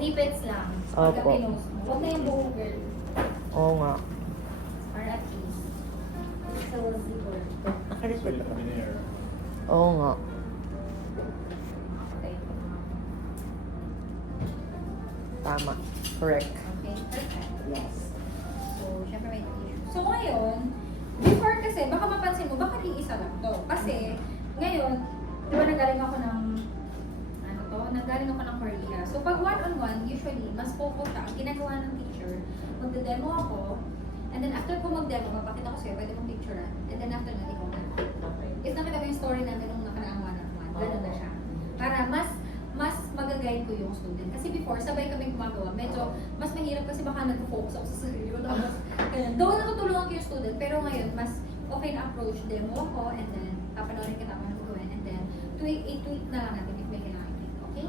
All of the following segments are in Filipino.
Snippets lang. Opo. Pagka pinost mo. Huwag na yung buong girl. Oo nga. Or at least. It's a zipper. Nakarecord ako. Oo nga. Okay. Tama. Correct. Okay, perfect. Yes. So, syempre may tissue. So, ngayon, before kasi, baka mapansin mo, baka di isa lang to. Kasi, ngayon, di ba nagaling ako ng, nagaling ako ng Korea. So, pag one-on-one, usually, mas focus siya. Ang ginagawa ng teacher, magde-demo ako, and then after ko mag-demo, mapakita ko sa'yo, pwede kong picturean. And then after na, ikaw na. If nakita mo yung story natin nung nakaraang one-on-one, gano'n na siya. Para mas magaguide ko yung student. Kasi before, sabay kami gumagawa. Medyo, mas mahirap kasi baka nag-focus ako sa sarili ko. Tapos, though natutulungan ko yung student, pero ngayon, mas okay na approach. Demo ako, and then, papanoorin kita kung ano gawin. And then, i-tweak na lang natin if may kailangan i-tweak. Okay?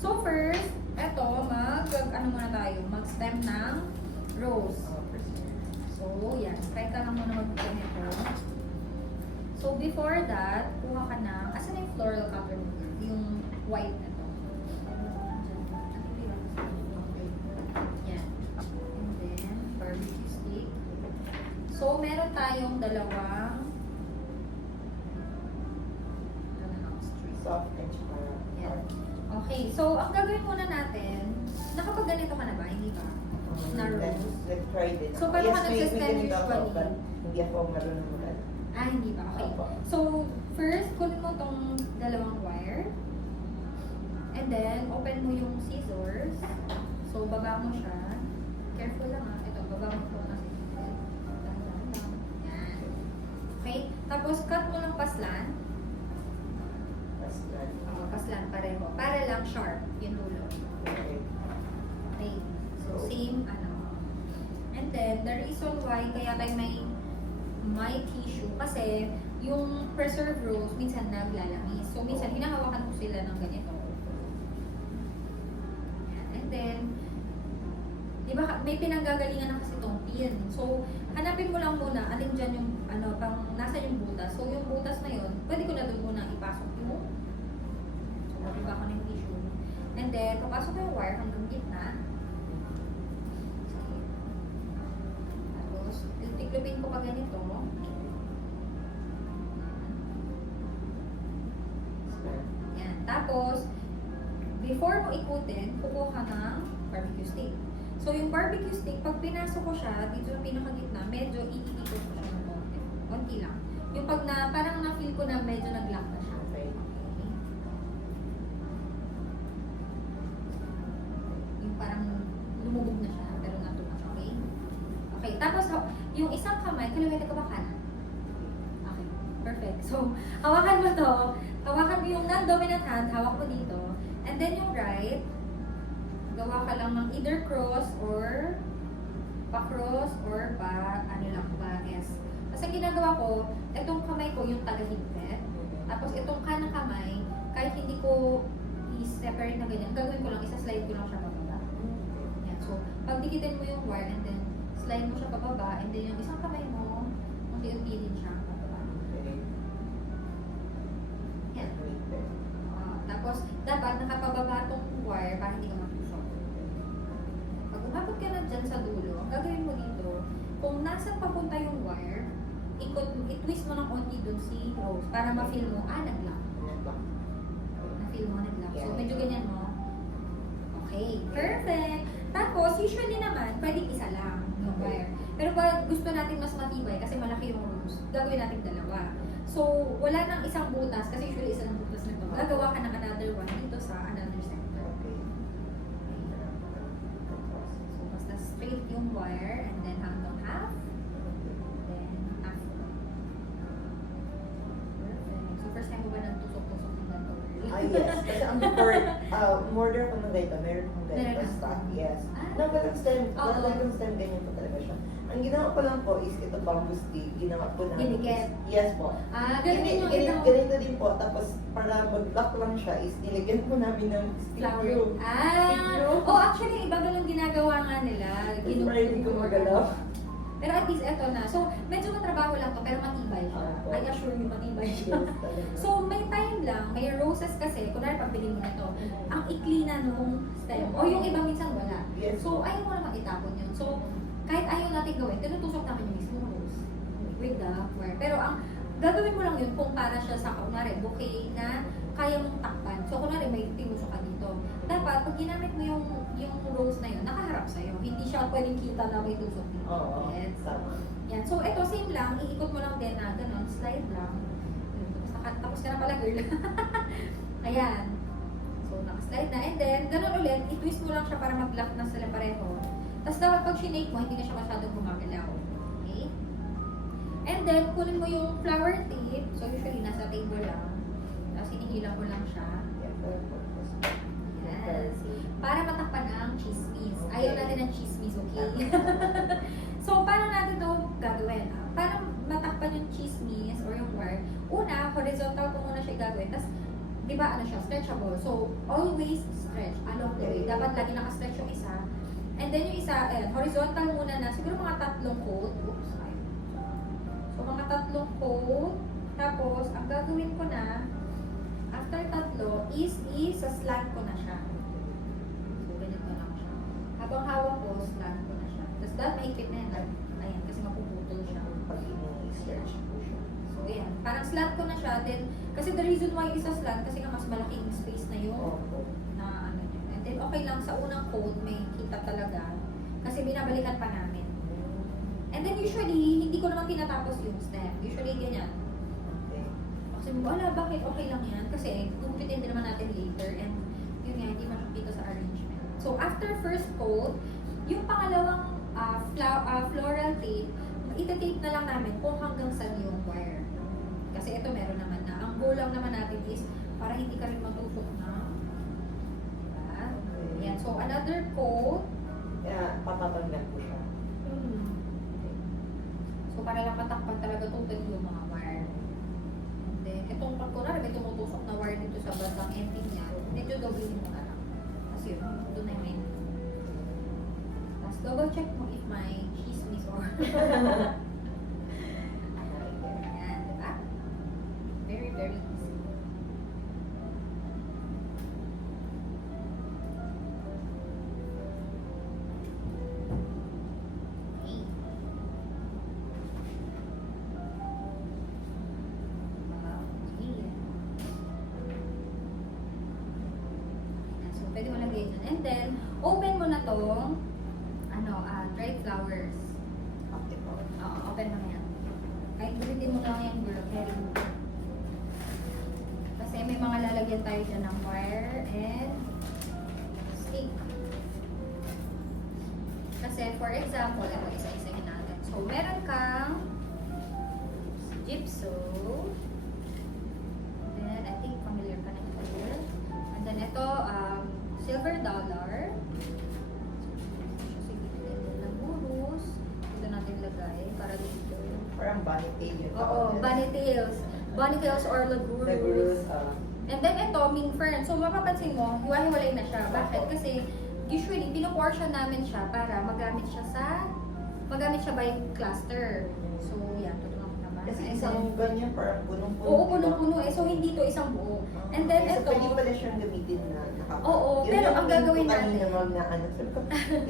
So, first, eto, ano muna tayo, mag-stem ng rose. So, yan. Try ka lang muna mag-stem ito. So, before that, kuha ka ng, asan na yung floral cover mo? Yung white na to. Yan. And then, barbecue stick. So, meron tayong dalawang Soft edge para. yan. Okay, so ang gagawin muna natin, nakapag ganito ka na ba? Hindi ba? Na rose. Let's try this. So, paano ka may nag-stem ganito ako, usually? but hindi ako marunong mag-ano. Ah, hindi ba? Okay. Opo. So, first, kunin mo tong dalawang wire. And then, open mo yung scissors. So, baba mo siya. Careful lang ha. Ito, baba mo ito kasi. Yan. Okay? Tapos, cut mo ng paslan. Paslan pareho. Para lang sharp yung dulo. Okay. Okay. So, same ano. And then, the reason why kaya tayo may tissue kasi yung preserved rose minsan naglalamis. So, minsan hinahawakan ko sila ng ganito. Yan. And then, di ba may pinanggagalingan na kasi itong pin. So, hanapin mo lang muna alin dyan yung pang nasa yung butas. So, yung butas na yun, pwede ko na doon muna ipasok yung diba ako ng tissue. And then, papasok ko yung wire hanggang gitna. Tapos, tiklopin ko pa ganito. Yan. Tapos, before mo ikutin, kukuha ka ng barbecue stick. So, yung barbecue stick, pag pinasok ko siya, dito sa pinakagitna, medyo iikot ko siya ng konti. Konti lang. Yung pag parang na-feel ko na medyo nag-lock na siya. Okay. Yung parang lumubog na siya, pero natumak. Okay? Okay, tapos yung isang kamay, kaliwete ko ba kanan? Okay, perfect. So, hawakan mo to. Hawakan mo yung non-dominant hand, hawak mo dito. And then yung right, gawa ka lang ng either cross or pa-cross or ano lang, pa-S. Kasi ginagawa ko, itong kamay ko yung taga-higpit. Tapos itong kanang kamay, kahit hindi ko i-separate na ganyan, gagawin ko lang, isa-slide ko lang siya pababa. Yan. So, pagdikitin mo yung wire and then slide mo siya pababa and then yung isang kamay mo, unti-unti din siya pababa. Yan. Tapos, dapat nakapababa itong wire para hindi ka matusok. Pag umabot ka na dyan sa dulo, ang gagawin mo dito, kung nasa papunta yung wire, i-twist mo ng konti dun si rose para ma-feel mo, nag-lock. Na-feel mo, nag-lock. So, medyo ganyan mo. Okay, perfect! Tapos, usually naman, pwedeng isa lang yung wire. Pero pag gusto natin mas matibay, kasi malaki yung rose, gagawin natin dalawa. So, wala nang isang butas, kasi usually isa ng butas nito. Gagawa ka ng another one dito sa another center. So, basta straight yung wire, and then hanggang half. Then, half. Perfect. So, first time mo ba nang tusok-tusok ng ganito? Yes. Kasi ang before, order ako ng ganito. Meron akong ganito Meron ka? stock. Yes. Ah. No, walang stem. Oo. Walang stem. Ganyan po talaga siya. Ang ginawa ko lang po is ito bamboo stick. Ginawa ko na. Dinikit? Yes po. Ganun yung Ganito din po. Tapos para mag-lock lang siya is nilagyan po namin ng stick flower. glue. Oh, actually, iba ganun ginagawa nga nila. Para hindi ko magalaw. Pero at least eto na. So, medyo matrabaho lang to, pero matibay siya. Opo. I assure you, matibay siya. Yes, talaga. So, may time lang, may roses kasi, kunwari pabili mo na to, ang ikli na nung stem. O yung iba minsan wala. Yes. So, ayaw mo naman itapon yun. So, kahit ayaw natin gawin, tinutusok namin yung mismo rose with the wire. Pero ang gagawin mo lang yun kung para siya sa, kunwari, bouquet na kaya mong takpan. So, kunwari, may tinusok ka dito. Dapat, pag ginamit mo yung rose na yun, nakaharap sa'yo. Hindi siya pwedeng kita na may tusok dito. Oo, Yes. tama. Yan. So, ito, same lang. Iikot mo lang din na ganun, slide lang. Tapos ka na pala, girl. Ayan. So, nakaslide na. And then, ganun ulit, i-twist mo lang siya para mag-lock na sila pareho. Tapos dapat pag shinake mo, hindi na siya masyadong gumagalaw. Okay? And then, kunin mo yung flower tape. So, usually, nasa table lang. Tapos, hinihila ko lang siya. Yeah, for purpose. Yes. Para matakpan ang chismis. Ayaw natin ng chismis, okay? So, paano natin ito gagawin? Para matakpan yung chismis or yung wire, una, horizontal ko muna siya gagawin. Tapos, di ba, ano siya, stretchable. So, always stretch along the way. Dapat lagi nakastretch yung isa. And then yung isa, horizontal muna na, siguro mga 3 coat. Oops, ay. So, mga 3 coat. Tapos, ang gagawin ko na, after 3 is sa-slant ko na siya. So, ganito lang siya. Habang hawak ko, slant ko na siya. Tapos, dahil maikip na yan. Ayan, kasi mapuputol siya. Pag ini-search ko siya. So, ayan. Parang slant ko na siya. Then, kasi the reason why isa slant, kasi nga mas malaking space na yung Opo. na ano yun. And then, okay lang, sa unang coat, may kita talaga. Kasi binabalikan pa namin. And then, usually, hindi ko naman tinatapos yung stem. Usually, ganyan. Okay. Kasi, wala, bakit okay lang yan? Kasi, gugupitin din naman natin later. And, yun nga, hindi makikita sa arrangement. So, after first coat, yung pangalawang floral tape, ita-tape na lang namin kung hanggang saan yung wire. Kasi ito meron naman na. Ang goal lang naman natin is para hindi ka rin matusok na. Diba? Yan. So, another coat. Kaya papatanggal ko siya. So, para lang matakpan talaga totally yung mga wire. And then, itong pag kunwari may tumutusok na wire dito sa bandang ending niya, medyo gawin mo na lang. Kasi yun, doon na yung ending. Tapos, double check mo if may chismis or... Ayan, diba? Very, very easy. Okay. Okay. So, pwede mo lagay dyan. And then, open mo na tong dried flowers. Okay po. Oo, open mo na yan. Kahit bulitin mo lang yan, girl. Carry mo. Kasi may mga lalagyan tayo dyan ng wire and stick. Kasi, for example, ito isa-isahin natin. So, meron kang gypso. Then, I think familiar ka na ito. And then, ito, silver dollar. Lagay para dito. Parang bunny tail yun. Oo, bunny tails. Bunny tails or Lagurus. lagurus. And then ito, ming fern. So mapapansin mo, hiwa-hiwalay na siya. Bakit? Kasi usually, pinoportion namin siya para magamit siya by cluster. So yan, tutulungan ko naman. Kasi And isang then, ganyan parang punong-puno. oo, punong-puno eh. So hindi to isang buo. And then so, ito, pwede pala siyang gamitin na nakapag. Oo, pero ang gagawin natin- Kanina na ano. Sabi ko,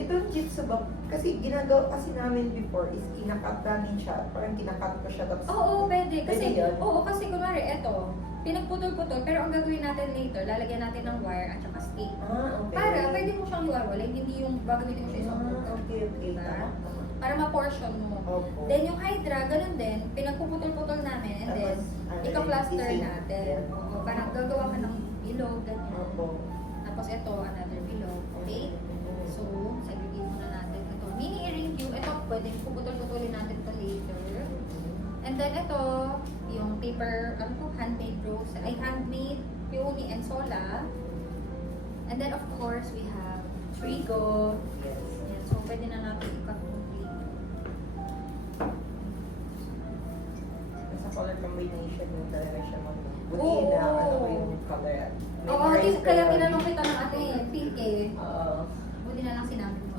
itong jitsu ba? Kasi ginagawa kasi namin before is kinakat namin siya. Parang kinakat ko siya. Tapos, oo, pwede. Kasi, Pwede yun? oo, kasi kunwari, ito, pinagputol-putol, pero ang gagawin natin later, lalagyan natin ng wire at saka stick. okay. Para pwede mo siyang hiwa-hiwalay, hindi yung gagamitin mo siya isang buo. Okay. Diba? Tama. Para ma-portion mo. Opo. Then yung hydra, ganun din, pinagpuputol-putol namin and then Tapos, ika-cluster design. natin. Yeah. Oo, parang gagawa ka ng bilog, ganyan. Opo. Tapos ito, another bilog. Okay? So, segregate muna natin. Ito, mini earring cube. Ito, pwedeng puputol-putulin natin ito later. And then ito, yung paper, handmade rose, ay handmade peony and sola. And then of course, we have trigo. Yes. Yan, so pwede na natin i-complete. Sa color combination mo talaga siya Oo. buti na ano ko yung color. Oo, kaya tinanong kita ng ate, pink eh. Oo. Buti na lang sinabi mo.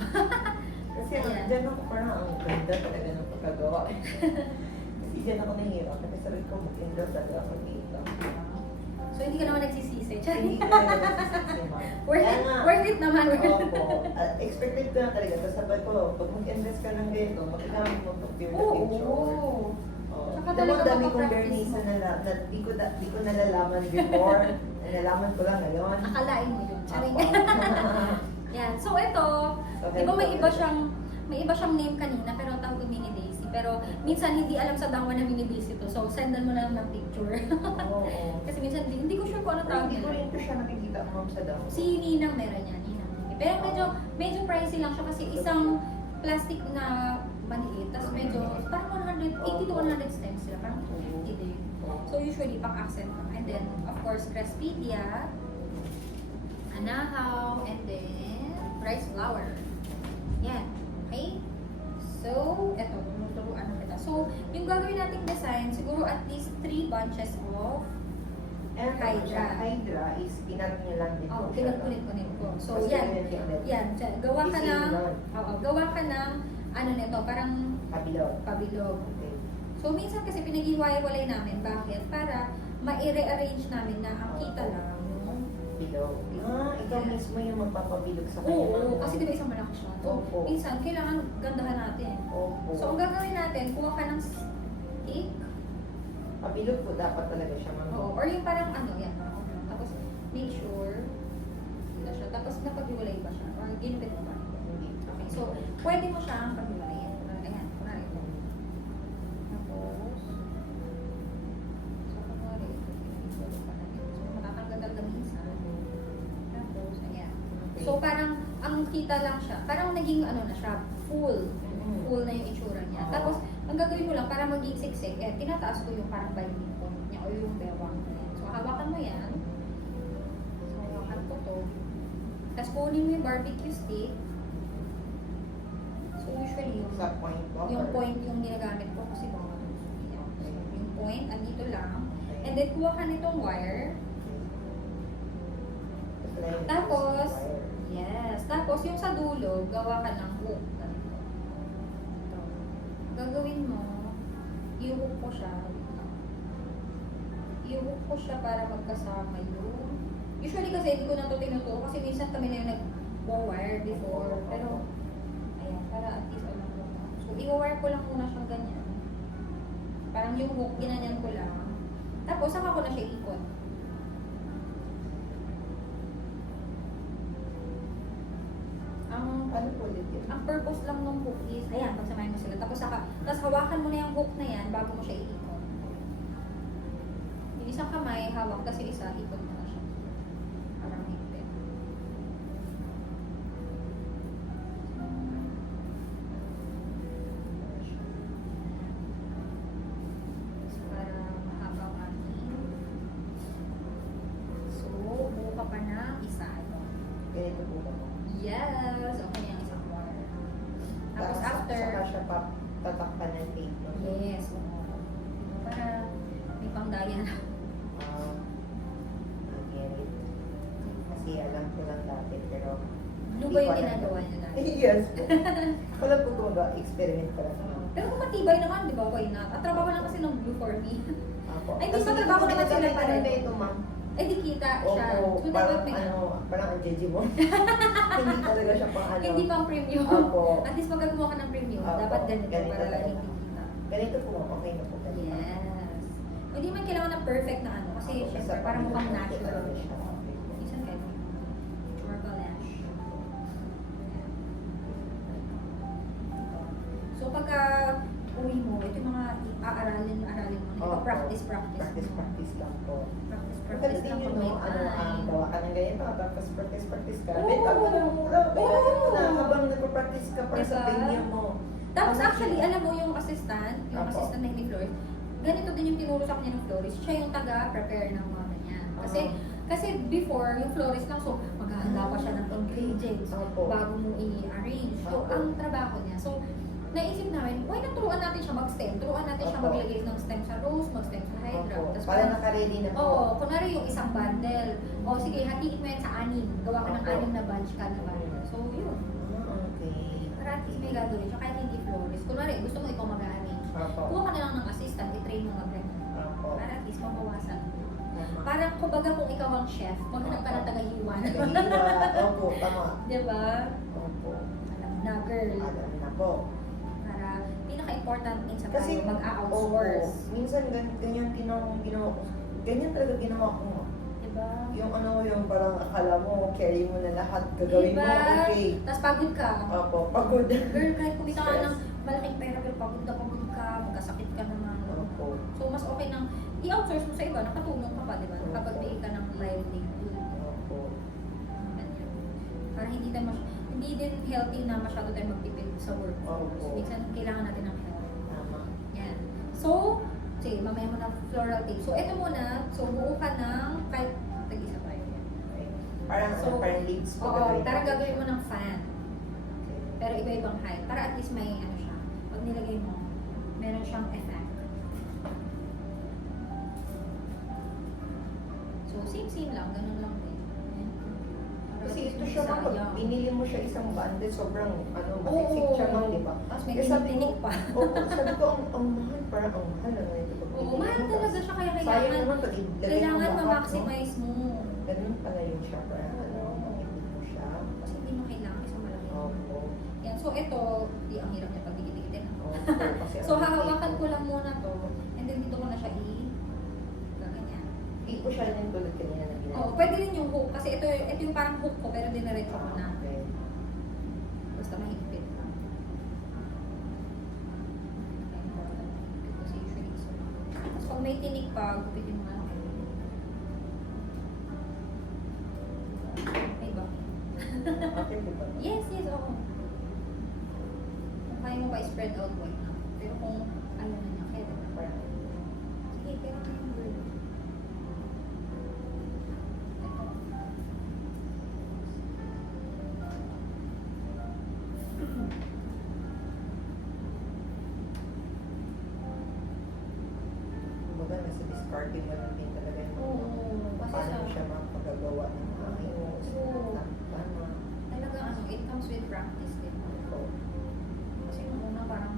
Kasi Ayan. dyan ako parang ang ganda talaga ng pagkagawa. Kasi dyan ako nahihirap. Kasi sabi ko, mag-enjoy talaga ako dito. So, hindi ka naman nagsisisi. Hindi ko talaga nagsisisi, ma'am. Worth Kaya it, nga, worth it naman. Worth it. Opo. Expected ko na talaga. Tapos sabi ko, pag mag-invest ka ng ganito, magagamit mo to pure the Oo. picture. Oo. Oh. Saka Ito mo, talaga dami kong mapapractice vernice mo. na di ko nalalaman before. Nalalaman ko lang ngayon. Akalain mo yun. Charing. Opo. Yan. So, ito, So, di ba may helpful iba talaga. siyang name kanina, pero ang tawag ko Mini Daisy. Pero minsan hindi alam sa dangwa na Mini Daisy to. So, sendan mo lang ng picture. Oo. Kasi minsan hindi ko sure kung ano tawag Hindi ko nila. rin ko siya nakikita ma'am sa damo. Si Ninang meron yan, Ninang. Pero medyo pricey lang siya kasi isang plastic na maliit. Tapos medyo parang 80 to 100 stems sila. Parang 250 din. So usually pang accent lang. And then of course Crespidia, Anahaw, and then rice flour. Yan. Okay? So, eto, tuturuan na kita. So, yung gagawin nating design, siguro at least 3 bunches of And Hydra. Hydra is pinat niyo lang din po siya. pinagkunit-kunit ko. So, Kasi yan. ulit. Yan. Gawa ka Easy ng, run. gawa ka ng, ano nito, parang Kabilog. pabilog. Okay. So, minsan kasi pinag-iwalay namin. Bakit? Para ma-rearrange namin na ang kita lang yung Bilog. Ikaw Yes. mismo yung magpapabilog sa kanya. Oo, ma'am. kasi di ba isang malaki siya. So, Opo. minsan, kailangan gandahan natin. Opo. So, ang gagawin natin, kuha ka ng stick, Pabilog po dapat talaga siya, ma'am. or yung parang ano, yan. Tapos, make sure, na siya. Tapos, napag-iwalay ba siya? Or ginupit mo ba? Hindi. Okay, so, pwede mo siyang pag-iwalayin. Ayan, kunwari ito. Tapos, so, kunwari ito, pinag-iwalay pa natin. So, matatanggal talaga minsan. Tapos, ayan. Okay. So, parang, ang kita lang siya, parang naging ano na siya, full. Mm. Full na yung itsura niya. Oo. Tapos, ang gagawin mo lang, para maging siksik, tinataas ko yung parang binding point niya o yung bewang niya. So, hawakan mo yan. So, hawakan ko to. Tapos, kunin mo yung barbecue stick. So, usually, Sa point po. yung or- point yung ginagamit ko kasi bawang. So, yung point, andito lang. Okay. And then, kuha ka nitong wire. Tapos, yes. Tapos, yung sa dulo, gawa ka ng hook. Ganito. Ito. Gagawin mo, i-hook ko siya. I-hook ko siya para magkasama yung... Usually kasi hindi ko na ito tinuturo kasi minsan kami na yung nag-wire before. Pero, ayan, para at least alam mo. So, i-wire ko lang muna siyang ganyan. Parang yung hook, ginanyan ko lang. Tapos, saka ko na siya ikot. Ano po ulit yun? Ang purpose lang ng hook is, ayan, pagsamahin mo sila. Tapos hawakan mo na yung hook na yan bago mo siya iikot. Yung isang kamay, hawak, tapos yung isa, ikot mo na siya. Parang higpit. So, para mahaba ang ating. So, buo ka pa ng isa. Ganito po ba? Yes! Okay yung isang wire. Tapos after, Saka siya tatakpan ng tape. no? yes. Para may pangdaya na. I get it. Kasi alam ko lang dati, pero... Ano ba yung ginagawa niyo dati? Yes po. Wala po gumagawa, experiment ko lang. Pero kung matibay naman, di ba, why not? At trabaho lang kasi ng Blue for me. Apo. Ay, di ba trabaho naman sila pa pareho? rin ito, ma'am. Eh, di kita siya. Opo, So, dapat parang may parang ang jeje mo. Hindi talaga siya pang ano. Hindi pang premium. Opo. At least pag gagawa ka ng premium, Opo, dapat ganito ganito para talaga. hindi kita. Ganito po, okay na po. Ganito. Yes. Hindi man kailangan ng perfect na ano. Kasi, Opo, syempre, basta parang pag- mukhang natural. Okay siya. Okay po. Minsan kahit herbal lash. So, pagka uwi mo, ito yung mga aralin mo. Ito, Opo. practice. Practice lang po. Practice Kasi lang din pag yun, may no, time. gawa ka ng ganyan, tapos practice ka. Oo. Benta mo na mura, benta mo na Oo. habang nagpa-practice ka para sa Diba? premium mo. Tapos Ano actually, siya? alam mo yung assistant Apo. ni Flores, ganito din yung tinuro sa kanya ng Flores. Siya yung taga-prepare ng mga ganyan. Kasi before, yung Flores lang, so maghahanda pa siya ng ingredients Opo. bago mo i-arrange. So, Opo. ang trabaho niya. So, naisip namin, why not turuan natin siya mag-stem? Turuan natin siya Opo. maglagay ng stem sa rose, mag-stem sa hydra. Opo. Tapos Para naka-ready na po. Oo, kunwari yung isang bundle. O sige, hatiin mo yan sa 6. Gawa ka ng Opo. 6 na bunch kada bundle. So, yun. Okay. Para at least may gagawin siya kahit hindi florist. Kunwari, gusto mo ikaw mag-arrange. Opo. Kuha ka na lang ng assistant, i-train mo mag-ganyan. Opo. Para at least mabawasan. Tama. Parang kumbaga kung ikaw ang chef, maghanap ka ng tagahiwan. Tagahiwa. Opo, tama. Diba? Opo. Alam mo na, girl. Alam na po. Para pinaka-important minsan Kasi, tayo mag-outsource. minsan ganyan ginawa ko. Ganyan talaga ginawa ko. Diba? Yung yung parang akala mo, carry mo na lahat, gagawin Diba? mo, okay. Tapos pagod ka. Opo, pagod. Girl, kahit kumita ka Stress. ng malaking pera, pero pagod ka, magkasakit ka naman. Opo. So, mas okay nang i-outsource mo sa iba, nakatulong ka pa, di ba? Nakapagbigay ka ng livelihood. Opo. Ganyan. Para hindi din healthy na masyado tayo magtipid sa workforce. Opo. Minsan, kailangan natin ng help. Tama. Yan. So, sige, mamaya mo na floral tape. So, eto muna. So, buo ka ng kahit tag-isa tayo. Okay. Parang, So, parang leads po. Oo, parang gagawin mo ng fan. Okay. Pero iba-ibang height. Para at least may ano siya. Pag nilagay mo, meron siyang effect. So, same lang. Ganun lang din. Para Kasi at least ito may siya ma'am, pag sayang. binili mo siya isang bundle, sobrang Oo. masiksik siya ma'am, di ba? Tapos may Eh, sabi tinik ko- pa. Oo, sabi ko, ang mahal, parang ang mahal na ito. pag Oo, binili mahal mo, talaga tapos siya. Kaya sayang kailangan, naman pag ilagay mo kailangan lahat, no? ma-maximize mo. Ganun pala yun siya, parang mamimili mo siya. Kasi hindi mo kailangan isang malaki. Opo. Yan. So, ito, di ang hirap niya pag dikit-dikitin. Opo, kasi So, ang hahawakan liit ko lang muna to. And then, dito ko na siya gaganyan. Hindi ko siya yung tulad kanina na ginagawa. Oo, pwede rin yung hook. Kasi ito yung parang hook ko, pero dinaretso ko na. Okay. Basta mahigpit lang. Kasi usually isa lang. Tapos pag may tinik pa, gupitin mo nga lang. May ba? Okay, di ba? Yes, oo. Kung kaya mo ba i-spread out, why not? Pero kung ayaw na niya, kaya diba? Parang, Sige, pero na yung word. Ito. kumbaga, nasa discarding mo lang din talaga yung Oo, kasi paano sa- siya magpagagawa ng ayos. Oo. Tama. Talaga it comes with practice din. Opo. Kasi nung una parang,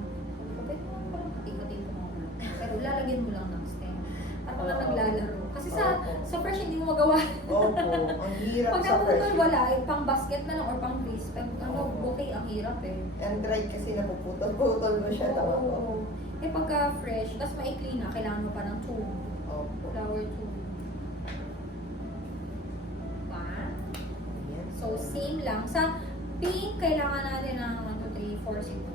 pwede mo parang pati-pati ko mga ulat. Pero lalagyan mo lang ng stem. Parang wala Oo. naglalaro. Kasi sa Opo. sa fresh hindi mo magawa. Opo, ang hirap Pag sa naputol fresh. wala, pang basket na lang or pang grease. Pag Oo. bouquet, ang hirap eh. And dried kasi napuputol-putol mo siya. Tama po. Oo. Eh pagka fresh, tapos maikli na, kailangan mo pa ng tube. Opo. Flower tube. Diba? Ayan. So, same lang. Sa pink, kailangan natin ng 1, 2, 3, 4 siguro.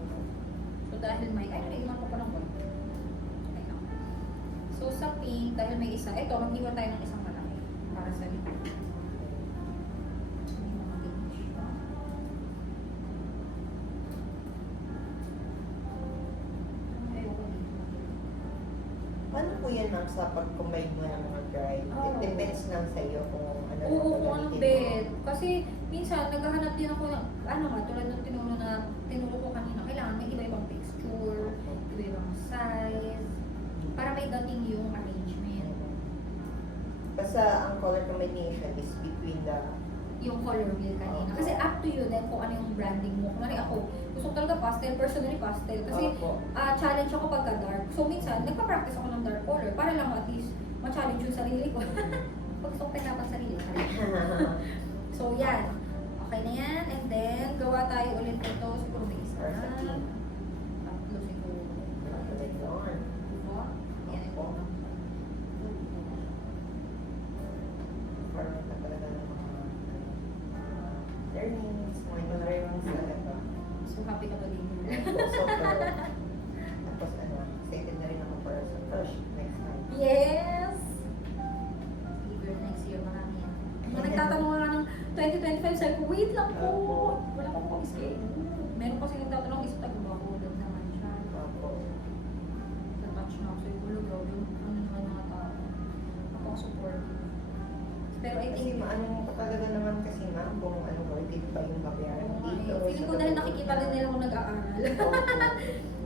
So, dahil may, ay, naiwan ko pa ng one. Okay lang. So, sa pink, dahil may isa, ito, mag-iwan tayo ng isang malaki. Para sa likod. Hindi mo matinis siya. Ayoko dito. Paano po yan ma'am sa pag-combine mo ng mga dried? It Oo. depends lang sa iyo kung ano Oo, ang kung anong gagamitin mo. bed. Kasi minsan, naghahanap din ako ng, ano nga, tulad ng tinuro ko kanina, kailangan may iba-ibang texture, iba-ibang size, para may dating yung arrangement. Basta ang color combination is between the Yung color wheel kanina. Kasi up to you din kung ano yung branding mo. Kung ako, gusto ko talaga pastel, personally pastel. Kasi Opo. challenge ako pagka dark. So minsan, nagpa-practice ako ng dark color para lang at least ma-challenge yung sarili ko. Pag gusto ko pinapan sarili. So yan. Okay na yan. And then, gawa tayo ulit ito. Siguro may isa Or sa na. team. Tatlo siguro. Like yun. Diba? Yan ito. Parang ka talaga ng mga learnings, mga learnings talaga. So happy ka ba din? So, tapos excited na rin ako para sa crush next time. Yes! Either next year, marami yan. Mga nagtatanong nga ng 2025, sabi ko, wait lang po! Wala pa po schedule. Meron kasi nagtatanong, is taga-bakulog naman siya. Opo. Na-touch na ako sa yung ulog. Ano naman mga tao. Ako ang support. Pero I Kasi think, maano pa talaga naman kasi ma'am kung ano worth it ba yung babayaran dito. feeling ko dahil nakikita rin nila kung nag-aaral. Opo.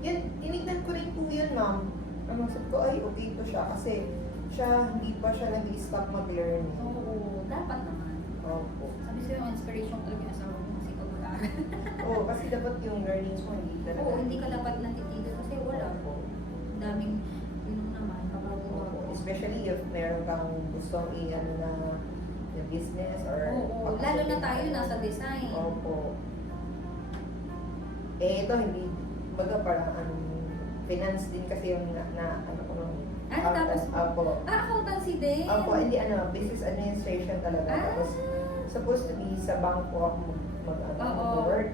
Yan, tinignan ko rin po yun ma'am. Ang sabi ko, ay okay to siya kasi siya, hindi pa siya nag-stop mag-learn. Oo, dapat naman. Opo. Sabi sa'yo, inspiration talaga yung asawa mo kasi pag mag-aaral. Oo, kasi dapat yung learnings mo hindi talaga. Oo, hindi ka dapat natitigil kasi wala. Daming, yun naman, kabago-bago. Especially if meron kang gustong i-ano na business or Oo, lalo na tayo nasa design. Opo. Ito hindi, baga parang finance din kasi yung ano ko nung Tapos, Opo. accountancy din. Opo, hindi business administration talaga. Tapos, supposed to be sa bangko ako mag-work.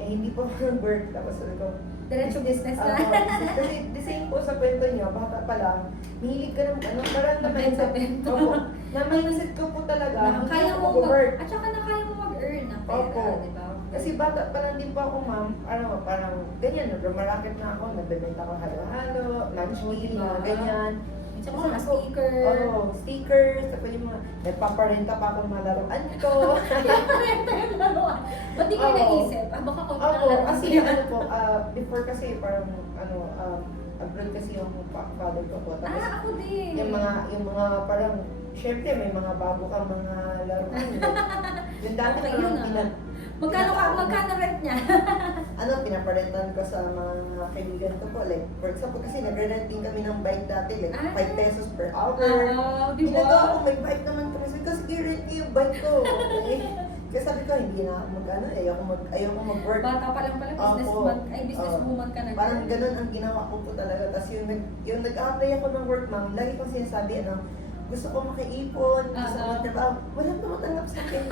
Hindi po ako nag-work. Tapos sabi ko, Diretso business na. kasi the same po sa kwento niyo, bata pa lang, mahilig ka ng parang na mindset. Bento. Opo, na mindset ko po talaga, Na hindi kaya ako mo mag-work. at saka na kaya mo mag-earn ng Opo. pera, di ba? Kasi bata pa lang din po ako, ma'am, parang ganyan, rumaraket na ako, nagbebenta ko halo-halo, lunch meal, Diba? ganyan. Sa mga sticker. Oo, stickers, tapos yung mga, nagpaparenta pa ako ng mga laruan ko. Parenta yung laruan. Ba't di kayo Oo. naisip? Baka konti lang Opo, laruan. kasi before kasi parang, abroad kasi yung father ko po. Tapos, Ako din. yung mga parang, syempre may mga bago kang mga laruan. Yung dati Okay, parang yun Magkano rent niya? pinaparentan ko sa mga kaibigan ko po. Like, for example, kasi nag-rent din kami ng bike dati, like 5 pesos per hour. Di ba? Ginagawa ko, may bike naman kami. Sabi ko, sige, rent ko yung bike ko. Okay? Kaya sabi ko, hindi na ako ayoko mag-work. Bata pa lang pala, businesswoman ka na. Parang ganun ang ginawa ko po talaga. Tapos yung nag-apply ako ng work, ma'am, lagi kong sinasabi, gusto ko makaipon, gusto ko magtrabaho. Walang tumatanggap sa akin.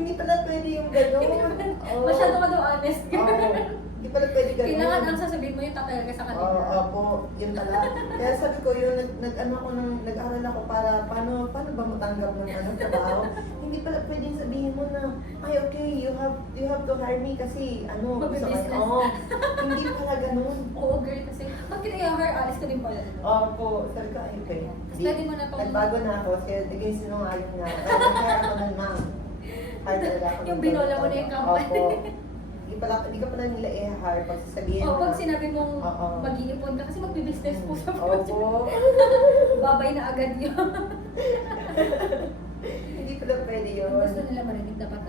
Hindi pala pwede yung gano'n. Masyado ka daw honest. Hindi pala pwede gano'n. Kailangan ang sasabihin mo yung tatagal ka sa kanila. Opo, yun pala. Kaya sabi ko, yung nag-aral ako para paano ba matanggap ng trabaho. Hindi pala pwedeng sabihin mo na, ay okay, you have to hire me kasi Magbe-business. Hindi pala gano'n. Oo, girl, kasi pag kinayahar, alis ka din pala. Opo, sabi ko, ay okay. Mas pwede mo na itong... Nagbago na ako, kaya naging sinungaling na. Kaya nag-hire ako ng ma'am. Hire talaga ako. Yung binola mo na yung company. Opo. Hindi ka pala nila i-hire pag sasabihin Pag sinabi mong Oo. mag-iipon ka, kasi magbe-business po sa Opo. babay na agad yun. Hindi pala pwede yun. Kung gusto nila marinig, dapat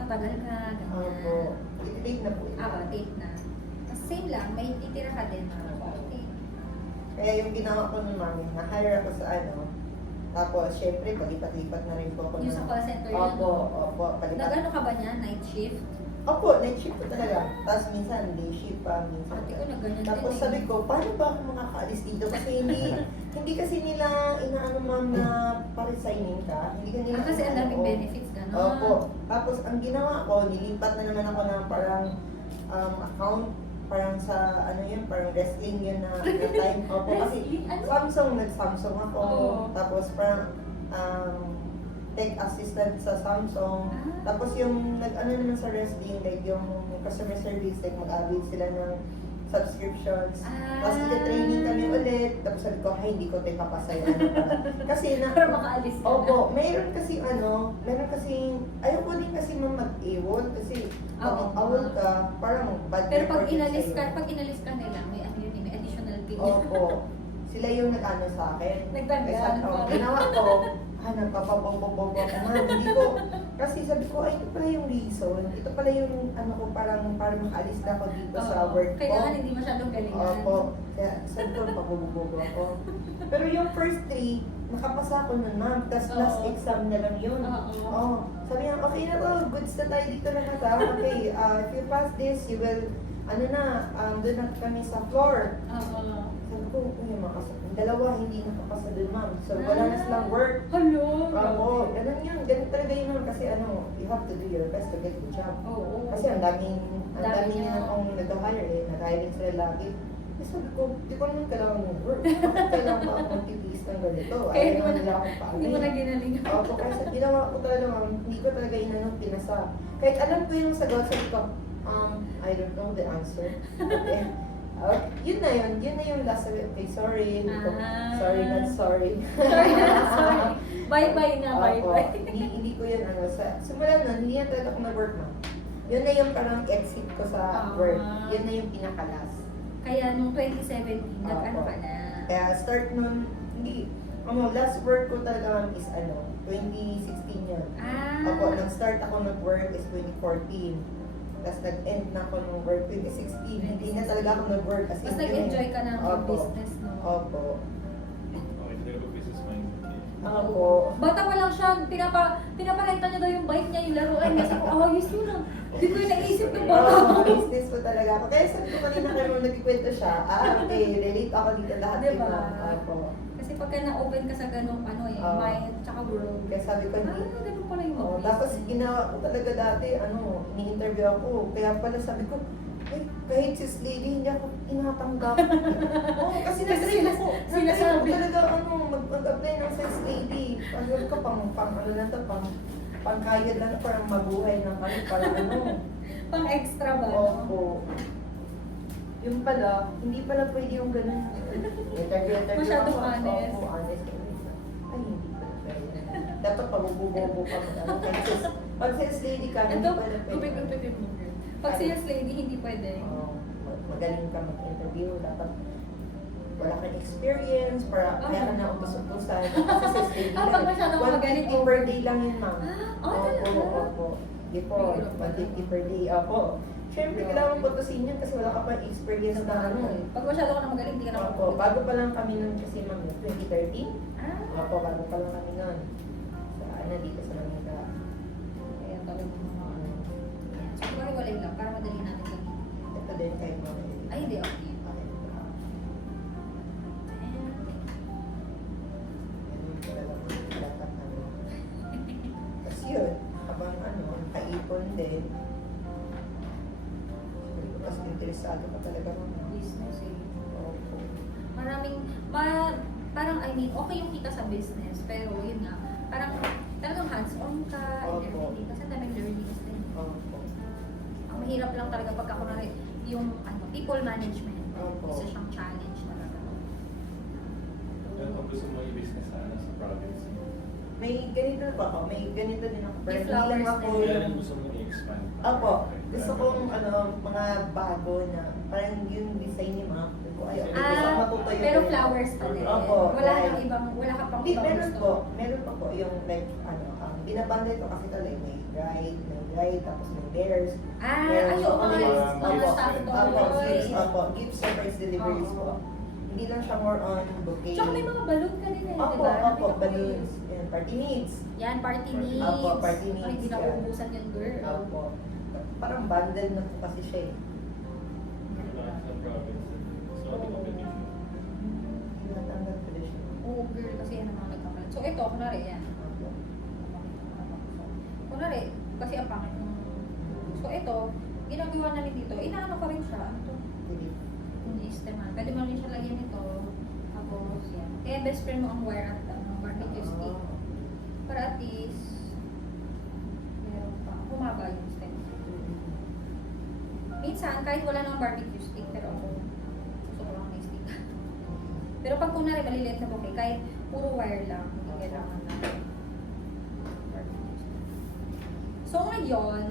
tatagal ka, ganyan. Opo. I-take na po. Take na. Tapos same lang, may titira ka din. Okay. Kaya yung ginawa ko nun, mami, na-hire ako sa tapos, syempre, palipat-lipat na rin po ako. Yung sa call center yun. Opo, palipat. Nag-ano ka ba niya? Night shift? Opo, night shift ko talaga. Tapos minsan, day shift pa, minsan. Ate ko na ganyan Tapos din. sabi ko, paano ba ako makakaalis dito? Kasi hindi kasi nila inaano, ma'am, na pa-resigning ka. Hindi ka nila kasi ang daming oo. benefits gano'n. Opo. Tapos ang ginawa ko, nilipat na naman ako ng parang account, parang sa parang wrestling yun na time. Opo, kasi nag-Samsung ako. Oo. Tapos parang tech assistant sa Samsung. Tapos yung naman sa wrestling, like yung customer service, like mag-avail sila ng subscriptions. Tapos ita-training kami ulit. Tapos sabi ko, ay, hindi ko tayo papasaya. Kasi Para makaalis ka na. Opo, meron kasi ayaw ko din kasi mag-awol. Kasi pag awol ka, parang bad Pero pag record yun inalis sa'yo. ka nila, may additional fee. Opo. Sila yung nag-ano sa akin. Nagtanggal. Ginawa ko, nagpapabobobobo ako, ma'am. Hindi ko, kasi sabi ko, ay, ito pala yung reason. Ito pala yung, para makaalis na ako dito sa work ko. Kailangan hindi masyadong galingan. Opo. Kaya sabi ko, pabobobobo ako. Pero yung first 3, nakapasa ako nun, ma'am. Tapos last exam na lang yun. Oo. Sabi niya, okay na to, goods na tayo dito lahat ha. Okay, if you pass this, you will, doon na kami sa floor. Sabi ko, dalawa hindi nakapasa doon, ma'am. So, wala na silang work. Hello! Oo, ganun yun. Ganun talaga yun, ma'am. Kasi you have to do your best to get the job. Oo. Kasi ang daming Dami niya. akong nag-hire nag-hiring sila lagi. Kasi sabi ko, di ko naman kailangan ng work. Bakit kailangan pa ako magtitiis ng ganito? Kaya Ayaw naman nila akong Hindi mo na paano. ginalingan. Opo, kasi ginawa ko talaga, ma'am, hindi ko talaga pinasa. Kahit alam ko yung sagot, sabi ko, I don't know the answer. Okay. Yun na yung last sabi, okay, sorry. Sorry, not sorry. Sorry. Bye-bye na, Opo, bye-bye. hindi ko yun simula nun, hindi na talaga ako nag-work, ma'am. Yun na yung parang exit ko sa work. Yun na yung pinakalas. Kaya nung 2017, nag-ano ka na? Kaya start nun, last work ko talaga is 2016 yun. Opo, nag-start ako nag-work is 2014. Tapos nag-end na ako ng work 2016. Hindi na talaga ako nag-work kasi Mas nag-enjoy ka ng Opo. business, no? Opo. Okay, talaga business mind. Opo. Bata pa lang siya, pinaparenta niya daw yung bike niya, yung laruan niya. Sabi ko, ayos yun ah. Hindi ko yung naisip ng bata. Business ko talaga ako. Kaya sabi ko kanina kayo nung nagkikwento siya, okay, relate ako dito lahat. Diba? Opo. Kasi pagka na-open ka sa ganong mind, tsaka world. Kaya sabi ko, Ganun pala yung oh, tapos ginawa ko talaga dati, ni-interview ako. Kaya pala sabi ko, eh, kahit sis lady, hindi ako tinatanggap. Kasi nag-dream ako. sinasabi. Nag-dream ko talaga, mag-apply ng sis lady. Pag ka pang ano na to, pangkayod lang para mabuhay ng kami, para Pang extra ba? Opo. Yung pala, hindi pala pwede yung ganun. Interview Masyadong ako. honest. Opo, honest. Ay, hindi pala pwede. Dapat pabububobo ka mo. Pag sales lady ka, hindi Ito, pala pwede. tubig mo. Pag sales lady, hindi pwede. Magaling ka mag-interview. Dapat wala kang experience, para kaya ka na utos-utusan. Kasi sales lady Pag masyadong magaling 150 per day lang yun, ma'am. Talaga? Opo. Before, 150 per day. Opo. Siyempre, kailangan putusin yan kasi wala ka pa experience na Pag masyado ka na magaling, hindi ka na Opo, bago pa lang kami nun kasi ma'am, 2013. Ah, Opo, bago pa lang kami nun. Dito sa Manila. kaya talagang mga So, kumaliwalay lang para madali natin gamitin. Ito din kayo mga Ay, hindi, okay. Tapos yun, habang kaipon din. Tapos interesado ka talaga mga Business eh. Opo. Parang okay yung kita sa business, pero yun nga, parang talagang hands-on ka, and Opo. everything, kasi ang daming learnings din. Opo. Ang mahirap lang talaga pagka kunwari yung people management, Opo. isa siyang challenge talaga. Ano kung gusto mo i-business sa province? May ganito pa ako, may ganito din ako. May Pero flowers hindi lang ako na Kaya yung lang gusto mo i-expand. Opo, gusto kong mga bago na parang yung design ni ma'am. Ko ayaw. Gusto ko matuto yung Pero flowers pa din. Opo. Wala like- kang ibang, wala ka pang Hindi, ibang meron gusto. po. Meron pa po yung like, binabundle ko kasi talaga may bride, tapos may bears. Meron Ay, po oo, kami- mga Opo, stuffed opo, toys. gifts, opo, gift surprise deliveries Oo. po. Hindi lang siya more on bouquet. Tsaka may mga balloon ka din eh, Opo, di ba? opo, Nakita ko balloons. Yan, party needs. Yan, party needs. Opo, party needs, Ay, hindi na yan. uubusan yan, girl. Opo. Parang bundle na po kasi siya eh. Sa province. So, ano competition? Tinatanggap ko na siya. Oo, girl, kasi yan ang mga nagkakalat. So, ito, kunwari, yan. Opo. Kunwari, kasi ang pangit ng... So, ito, ginagawa namin dito, inaano ko rin siya. Ito, Delete. hindi isteman. Pwede mo rin siya lagyan nito. Tapos, yan. Kaya best friend mo ang wire at barbecue stick. Para at least, meron pa. Humaba yung stem. Minsan, kahit wala nang barbecue stick, pero ako, gusto ko lang may stick. Pero pag kunwari maliliit na bouquet, kahit puro wire lang, hindi kailangan na barbecue stick. So ngayon,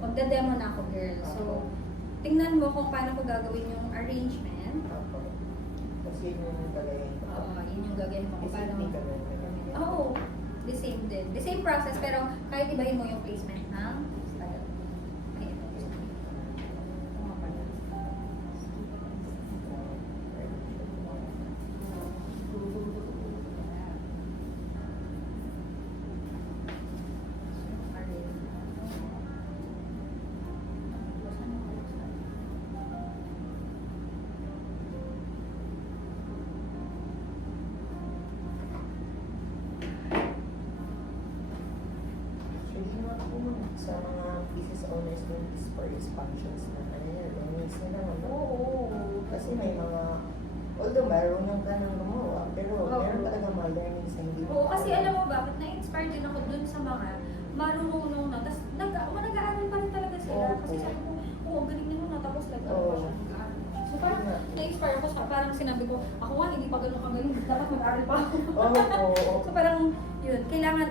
magda-demo na ako, girl. So, tingnan mo kung paano ko gagawin yung arrangement. Opo. Kasi yun yung gagawin ko. Yun yung gagawin mo kung Kasi paano. hindi ka gagawin. Oo, the same din. The same process, pero kahit ibahin mo yung placement ng style. Ayan. Oo nga pala. Actually, naman ako sa mga business owners din is for expansions na learnings nila. Oo. Kasi may mga, although marunong ka nang gumawa, pero Oo. meron talaga mga learnings na hindi mo Oo, kasi kaya. alam mo bakit na-inspire din ako dun sa mga marunong na, tapos nag-aaral pa rin talaga sila. Oo. Kasi sabi ko, ang galing nila na, tapos nag-aaral Oo. pa siya, nag-aaral. So parang Nga. na-inspire ako sa, parang sinabi ko, ako nga hindi pa ganun kagaling, dapat mag-aaral pa ako. Oo. So parang yun, kailangan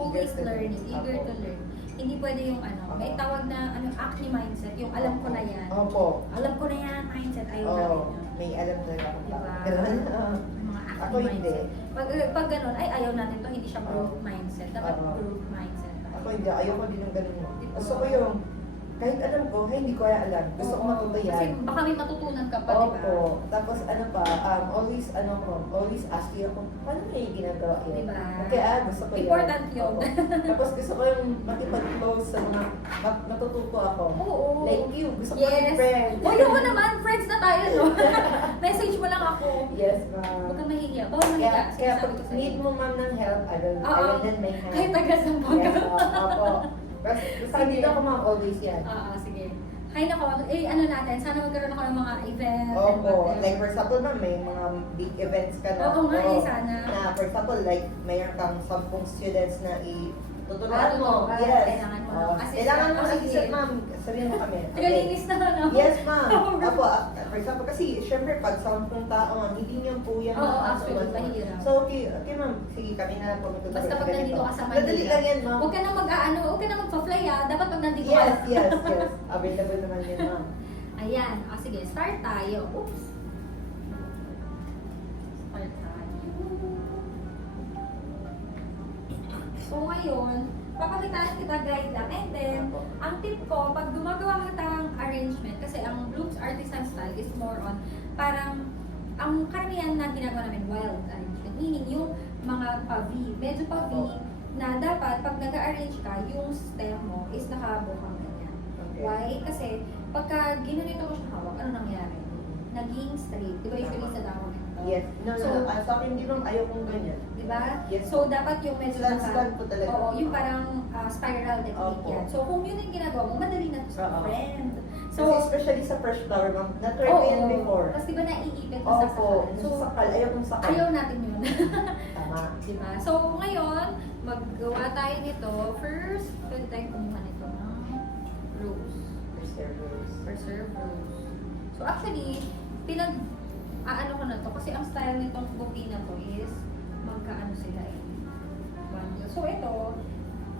always Eager to learning, learn. eager to Opo. learn. Hindi pwede yung may tawag na acne mindset, yung alam ko na yan. Opo. Alam ko na yan, mindset, ayaw Oo. natin yun. May alam talaga ako. Diba? Ganun. Yung mga acne Ako hindi. mindset. Pag ganun, ay ayaw natin to, hindi siya growth Oo. mindset. Dapat Oo. growth mindset. Ako hindi, ayoko din ng ganun. Diba? Gusto ko yung, kahit alam ko, hindi ko kaya alam. Gusto ko Oo. matuto yan. Kasi baka may matutunan ka pa, di ba? Opo. Tapos ano pa, always asking ako, paano mo yung ginagawa yun? Diba? Okay, gusto ko Important yun. Opo. Tapos gusto ko yung makipag-close sa mga, matututo ako. Oo. Like you, gusto ko Yes. mag-friend. O, yun ko naman, friends na tayo, no? Message mo lang ako. Yes, Huwag ma'am. kang mahihiya. Bawal mahihiya. Kaya Sinasabi pag ko sa'yo. need mo ma'am ng help, I will lend my hand. Kahit taga-sampang Yes, ka. opo. Basta dito ako ma'am, always yan. Oo, sige. Hay nako, ano natin, sana magkaroon ako ng mga event. and Opo. whatever. Like for example ma'am, may mga big events ka na. Oo nga, Oo. sana. Na for example, like mayroon kang 10 students na tuturuan mo. tuturuan. Yes. Kailangan mo ng Oo. assistant. Kailangan mo Oh, sige. assistant ma'am. Sabihin mo kami. Tagalinis na, no? Yes ma'am. Opo. For example, kasi syempre pag 10 tao ma'am, hindi niyo po yan Oo, makakasulat, actually, ma'am. mahirap. So okay ma'am. Sige, kami na lang po magtuturo. Basta pag nandito ka sa Manila. Madali lang yan ma'am. Huwag ka na huwag ka na magpa-fly dapat pag nandito ka. Yes. Available naman yan ma'am. Ayan, sige, start tayo. Oops. Start tayo. So ngayon, papakitaan kita guide lang. And then, ang tip ko, pag gumagawa ka ng arrangement, kasi ang Bloom's Artisan Style is more on, parang, ang karamihan na ginagawa namin, wild arrangement. Meaning, yung mga pa-V, medyo pa-V, na dapat, pag nag-arrange ka, yung stem mo is nakabukang ganyan. Okay. Why? Kasi, pagka ginanito ko siya hawak, ano nangyari? Naging straight. Di ba usually sa dawang ito? Yes. No. So- Sa akin hindi ma'am, ayaw kong ganyan. Di ba? Yes. So, dapat yung medyo Slant po talaga. Oo, yung parang spiral technique Opo. yan. So, kung yun yung ginagawa mo, madali na to sa Oo. friend. So, kasi especially sa fresh flower ma'am, na-try ko yan before. Tapos di ba naiipit ka sa Opo. sakal? So, So, sakal. Ayaw kong sakal. ayaw natin yun. Tama. di ba? So, ngayon, maggawa tayo nito. First, pwede tayo kumuha nito ng rose. Preserve rose. So, actually, aano ko na to kasi ang style nitong bouquet na to is magkaano sila eh. Bundle. So, ito,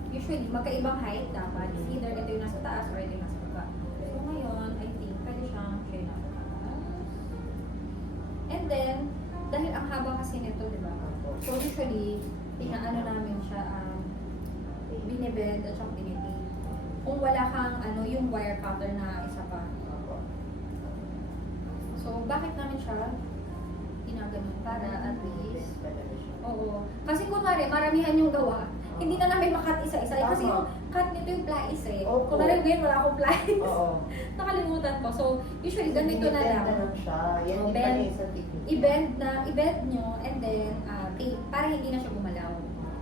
usually, magkaibang height dapat. Either ito yung nasa taas or ito yung nasa baba. So, ngayon, I think, pwede siyang share nasa taas. And then, dahil ang haba kasi nito, di ba? So, usually, inaano namin siya, binibend at siyang binibend. Kung wala kang, yung wire cutter na isa pa. So, bakit namin siya ginaganon? Para at least, oo. Kasi kunwari, maramihan yung gawa. Hindi na namin makat isa-isa. Kasi yung cut nito yung plies eh. Opo. Kunwari ngayon wala akong plies. Oo. Nakalimutan ko. So, usually ganito na lang. Lang siya. Yan Oh, din bend. pala isang technique. I-bend nyo and then tape para hindi na siya gumalaw.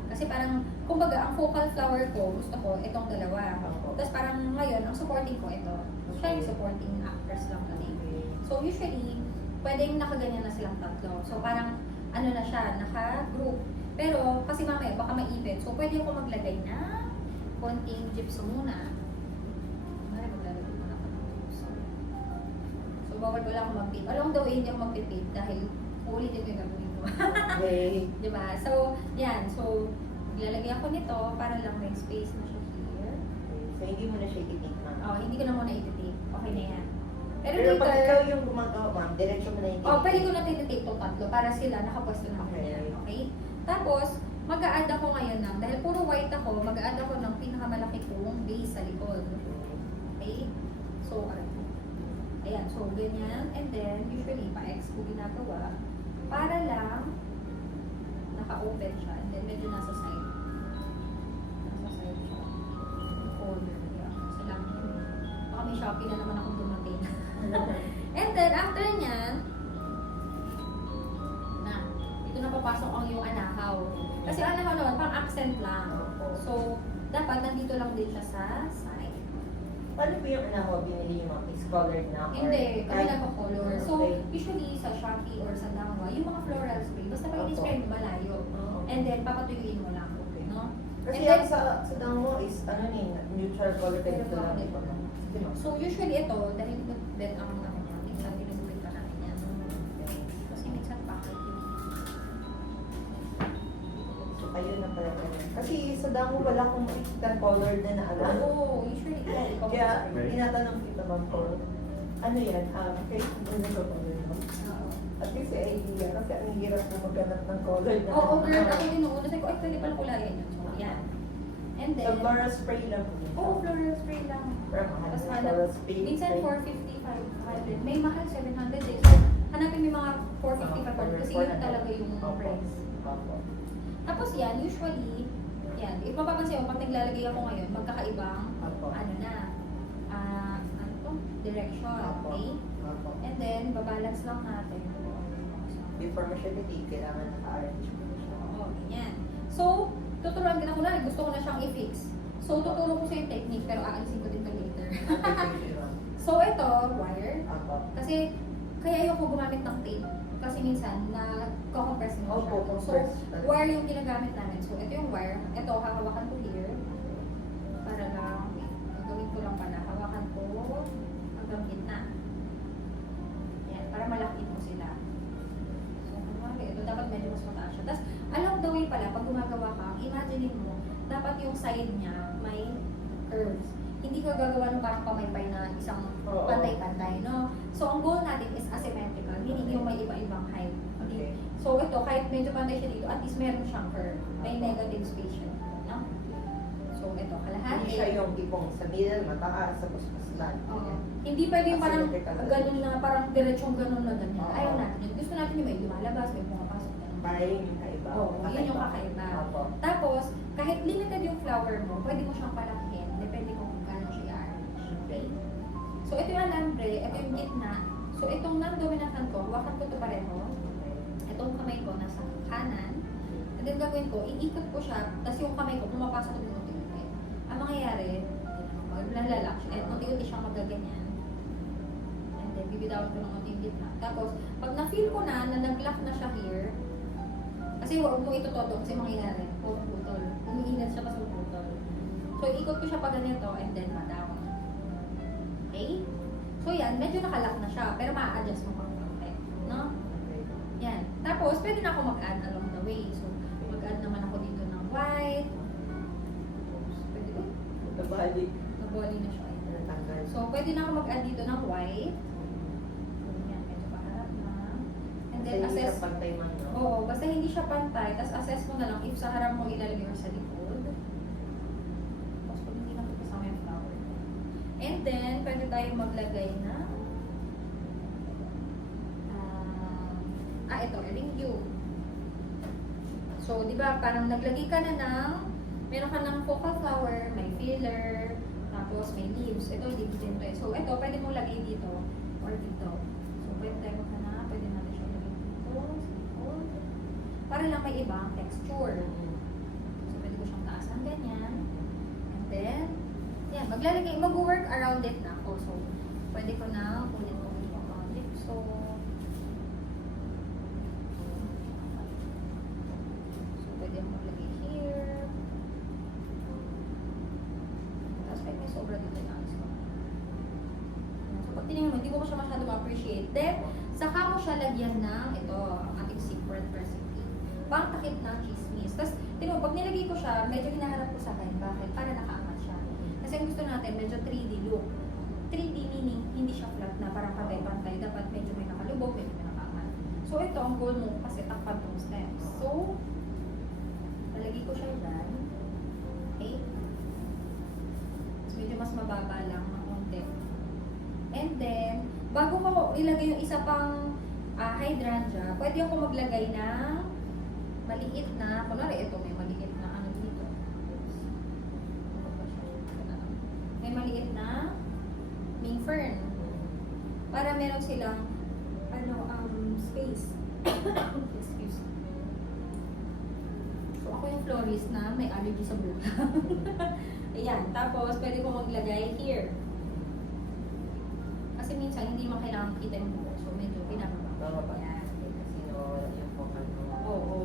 Kasi parang, kumbaga, ang focal flower ko, gusto ko, itong dalawa. Opo. Tapos parang ngayon, ang supporting ko ito. Siya yung supporting actors lang na So usually, pwedeng nakaganyan na silang tatlo. So parang ano na siya, naka-group. Pero kasi mamaya baka maipit. So pwede ako maglagay na konting gypsum muna. Maglalagay muna ako ng gypsum. So bawal wala akong mag-tape. Along the way, hindi ako mag-tape dahil uulitin ko yung gagawin ko. Okay. Diba? So, yan. So, ilalagay ako nito para lang may space na siya here. So, hindi mo na siya i-take ma'am. Oh, hindi ko na muna i-tape. Okay na yan. Pero Pero pag later, ikaw yung gumagawa ma'am, diretso mo na yung oh, pwede ko na tinitake itong tatlo para sila nakapwesto na ako Okay. niyan. Okay? Tapos, mag-a-add ako ngayon ng, dahil puro white ako, mag-a-add ako ng pinakamalaki kong base sa likod. Okay? So, ayan. So, ganyan. And then, usually, pa-X ko ginagawa para lang naka-open siya. And then, medyo nasa side. Nasa side siya. Corner. Yeah. Sa lang yun. Baka may Shopee na naman akong dumating. And then, after nyan, dito na papasok ang yung anahaw. Kasi anahaw naman, pang accent lang. So, dapat nandito lang din siya sa side. Paano po yung anahaw binili yung mga is colored na? or Hindi, kami kahit- nagpa-color. So, Okay. usually sa Shopee or sa Dangwa, yung mga floral spray, basta pag in-spray mo malayo. Oo. And then, papatuyuin mo lang. Okay. No? Kasi And then- yan sa dango is ano ni neutral color kayo ito lang ito. Sige ma'am. So, usually ito, dahil bet ang ano niya, minsan tinugulit pa namin yan. Kasi minsan bakit yun. So ayun na pala ganun. Kasi sa dango wala akong makikita colored na ano. Oo, usually ito. Kaya tinatanong kita ma'am ko, ano yan? Kaya ano ba color ma'am? Oo. At least yung idea, kasi ang hirap po maghanap ng color na Oo, ano. girl, ako din noon. Sabi ko, ay, pwede pala kulayan yun. So, yan. And So, then, floral spray lang po. oh, floral spray lang. Pero mahal Tapos na hanap, floral spray. minsan spray. 450, 500. May mahal, 700 eh. So, hanapin mo yung mga 450 pa kasi yun talaga yung price. Opo. Tapos yan, usually, yan, if mapapansin mo, pag naglalagay ako ngayon, magkakaibang, Opo. ano na, ano to, direction, Opo. okay? Opo. And then, babalance lang natin. Before mo siya titig, kailangan naka-arrange mo na siya. Oo, ganyan. So, tuturuan kita ko na, gusto ko na siyang i-fix. So, tuturo ko sa yung technique, pero aalisin ko din to later. So, ito, wire. Opo. Kasi, kaya ayoko gumamit ng tape. Kasi minsan, na-compress mo siya. Opo, So, compress. wire yung ginagamit namin. So, ito yung wire. Ito, hahawakan ko here. Para lang, gagawin ko lang pala. Hawakan ko hanggang gitna. Yan, para malakiin mo sila. So, kunwari, ito dapat medyo mas mataas siya. Tapos, along the way pala, pag gumagawa ka, imagine mo, dapat yung side niya may curves. Hindi ko gagawa ng parang pamaypay na isang Oo. pantay-pantay, no? So, ang goal natin is asymmetrical, meaning yung may iba-ibang height. Okay. So, ito, kahit medyo pantay siya dito, at least meron siyang curve. May negative space siya, no? So, ito, kalahati. Hindi siya yung tipong sa middle, mataas, tapos mas lang. Oo. Hindi pwede yung parang Asymmetrical. ganun na, parang diretsong ganun na ganyan. Oo. Ayaw natin yun. Gusto natin yung may lumalabas, may pumapasok. ganun. Para yun yung kaiba. Oo, yun yung kakaiba. Opo. Tapos, kahit limited yung flower mo, pwede mo siyang palakihin. Depende kung gano'n siya i-arrange. Okay? So, ito yung alambre, ito yung gitna. So, itong non-dominant hand ko, hawakan ko ito pareho. Itong kamay ko nasa kanan. And then gagawin ko, iikot ko siya, tapos yung kamay ko, pumapasok ko din unti-unti. Ang mangyayari, maglalak siya, at unti-unti siyang magaganyan. And then, bibitawan ko ng unti yung gitna. Tapos, pag na-feel ko na nag-lock na siya here, kasi huwag mo ito todo kasi mangyayari, puputol. Umiinat siya kasi puputol. So, ikot ko siya pa ganito and then ma-down. Okay? So, yan. Medyo nakalock na siya. Pero ma-adjust mo pang konti. No? Okay. Yan. Tapos, pwede na ako mag-add along the way. So, mag-add naman ako dito ng white. Pwede ko. Nabalik. Naboli na siya. Natanggal. So, pwede na ako mag-add dito ng white. Yan. Medyo paharap na. And then, Kasi hindi assess. siya pantay man, no? Oo, basta hindi siya pantay, tapos assess mo na lang if sa harap mo ilalagay or sa likod. Tapos pag hindi natin kasama yung flower. And then, pwede tayong maglagay na ito, ring you. So, di ba, parang naglagay ka na ng, meron ka ng focal flower, may filler, tapos may leaves. Ito, leaves din to eh. So, ito, pwede mo lagay dito or dito. So, pwede tayo maghanap, pwede natin siya lagay dito. Para lang may ibang texture. So, pwede ko siyang taasan ganyan. And then, yan, mag-work around it na ako. So, pwede ko na kunin ko yung project. So, pwede mo maglagay here. Tapos, may sobra dito na alis ko. So, pag tinignan mo, hindi ko siya masyado ma-appreciate. Then, saka mo siya lagyan ng ito, ang ating secret recipe. Pang takip ng chismis. Tapos, tingnan mo, pag nilagay ko siya, medyo hinaharap ko sa akin. Bakit? Para nakaangat siya. Kasi ang gusto natin, medyo 3D look. 3D meaning, hindi siya flat na parang pantay-pantay. Dapat medyo may nakalubog, medyo may nakaangat. So, ito, ang goal mo kasi takpan tong steps. So, nalagay ko siya dyan. Okay? So, medyo mas mababa lang ng konti. And then, bago ko ilagay yung isa pang hydrangea, pwede ako maglagay ng maliit na, kunwari ito may maliit na ano dito. May maliit na ming fern. Para meron silang space. Excuse me. So ako yung florist na may allergy sa buka. Ayan, tapos pwede ko maglagay here. Kasi minsan hindi mo kailangan kita yung buko. So medyo pinababa. Tama ba? Ayan. Kasi nawawala yung focal mo. Oo.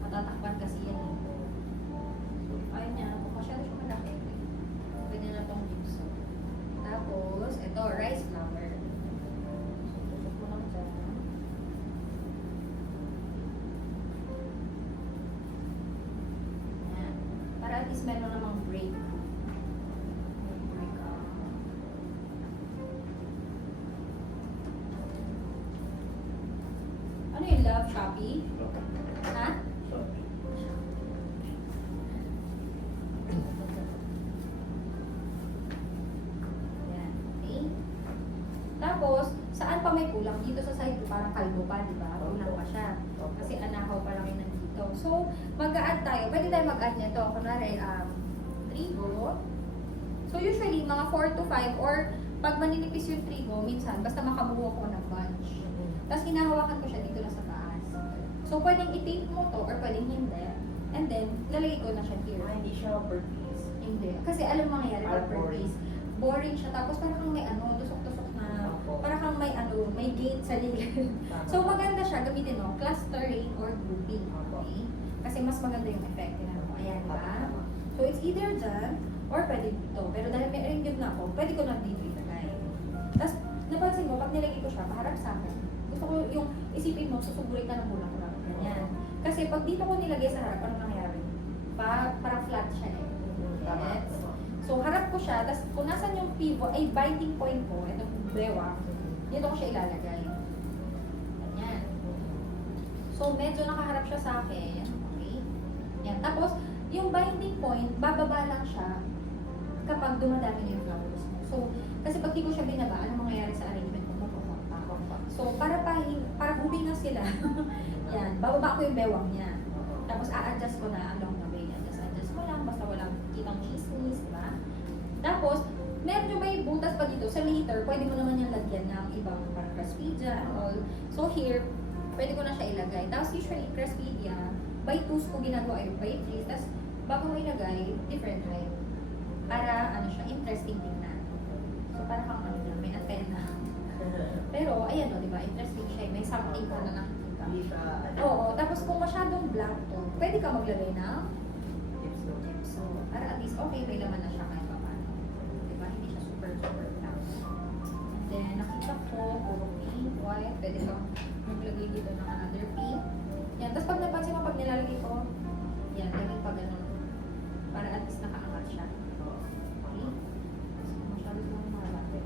Matatakpan kasi yan eh. So, ayun niya. Kung masyado siya malaki, pwede na itong gypsum. Tapos, ito, rice flour. So, tusok mo lang dyan. Ayan. Para at least meron namang break. May break Ano yung love? Shopee? Ha? Tapos, saan pa may kulang? Dito sa side ko, parang kalbo pa, di ba? Kulang pa siya. Kasi anahaw pa lang yung nandito. So, mag-a-add tayo. Pwede tayo mag-add nito. Kunwari, trigo. So, usually, mga 4 to 5 or pag maninipis yung trigo, minsan, basta makabuo ko ng bunch. Tapos, hinahawakan ko siya dito lang sa taas. So, pwedeng i-tape mo to or pwedeng hindi. And then, lalagay ko na siya here. Hindi siya per piece. Hindi. Kasi alam mo mangyayari Ah, pag per boring. piece. Boring siya. Tapos parang kang may tusok-tusok na, parang kang may gate sa ligid. So maganda siya, gamitin mo, clustering or grouping. Okay? Kasi mas maganda yung effect. Mo. Ayan ba? So it's either dyan, or pwede dito. Pero dahil may ringgit na ako, pwede ko lang dito ilagay. Tapos, napansin mo, pag nilagay ko siya, paharap sa akin, gusto ko yung isipin mo, susuburin ka ng bulang-bulang. Ganyan. Kasi pag dito ko nilagay sa harap, ano nangyayari? Parang flat siya eh. Yes. So, harap ko siya, tapos kung nasan yung pivot, ay binding point ko, itong bewang, dito ko siya ilalagay. Ganyan. So, medyo nakaharap siya sa akin. Okay? Yan. Tapos, yung binding point, bababa lang siya kapag dumadami na yung flowers mo. So, kasi pag di ko siya binaba, ano mangyayari sa arrangement ko? Mapupunta. So, para hubing na sila, yan, bababa ko yung bewang niya. Tapos, a-adjust ko na along the way. Adjust mo lang, basta walang kitang chismis, diba? Tapos, medyo may butas pa dito. Sa later, pwede mo naman yung lagyan ng ibang parang Crespidea and all. So, here, pwede ko na siya ilagay. Tapos, usually, Crespidea, by 2s ko ginagawa yung by 3. Tapos, bago mo ilagay, different height. Para, interesting tingnan. So, para kang may antena. Pero, ayan o, diba? Interesting siya. May something ko na nakikita. Hindi siya, Oo, tapos kung masyadong black to, pwede ka maglagay ng gypsum. Para at least okay, may laman na siya kahit pa paano. Diba? Hindi siya super black. And then, nakita ko, puro pink, white, pwede kang maglagay dito ng another pink. Yan, tapos pag napansin mo, pag nilalagay ko, yan, lagay pa ganun. Para at least nakaangat siya. Okay? So, masyado lang malapit.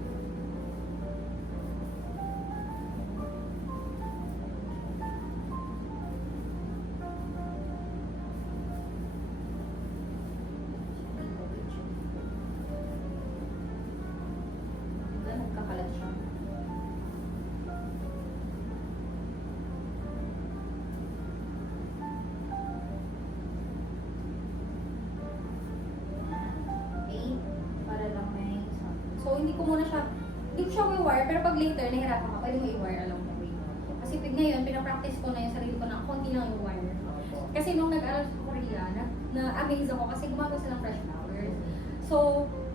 Nagkakalat siya. Okay? Para lang may something. So, hindi ko siya i-wire, pero pag later, nahirapan ka, pwede mo i-wire along the way. Kasi pag ngayon, pinapractice ko na yung sarili ko na konti lang yung wire. Kasi nung nag-aral sa Korea, na-amaze ako kasi gumagawa silang fresh flowers. So,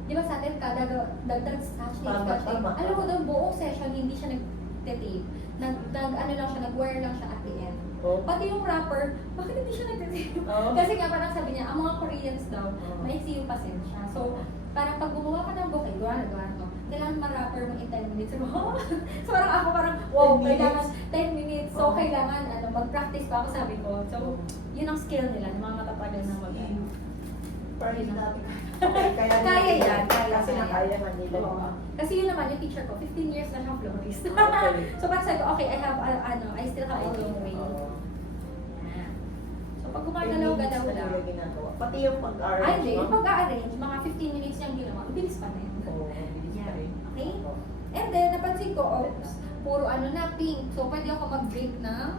di ba sa atin, dagdag scotch tape, scotch tape. Alam mo doon, buong session, hindi siya nag-tape. Nag-wire lang siya at the end. Pati yung wrapper, bakit hindi siya nag-tape? Kasi nga parang sabi niya, ang mga Koreans daw, maiksi yung pasensya. So, parang pag gumawa ka ng bouquet, gawa to, kailangan ma-wrapper mo in 10 minutes. So, parang ako wow, kailangan 10 minutes. So, kailangan mag-practice pa ako, sabi ko. So, yun ang skill nila, ng mga matatagal na mag-ano. Pero hindi natin Kaya yan, kaya. Kasi nakaya man nila. Oo. Kasi yun naman, yung teacher ko, 15 years na siyang florist. Okay. So, parang sabi ko, okay, I still have a long way. So, pag gumagalaw-galaw lang. Pati yung pag-arrange. Ay, hindi. Yung pag-arrange, mga 15 minutes yung ginawa, bilis pa na yun. Oo, bilis pa rin. Okay? And then, napansin ko, puro pink. So, pwede ako mag-break ng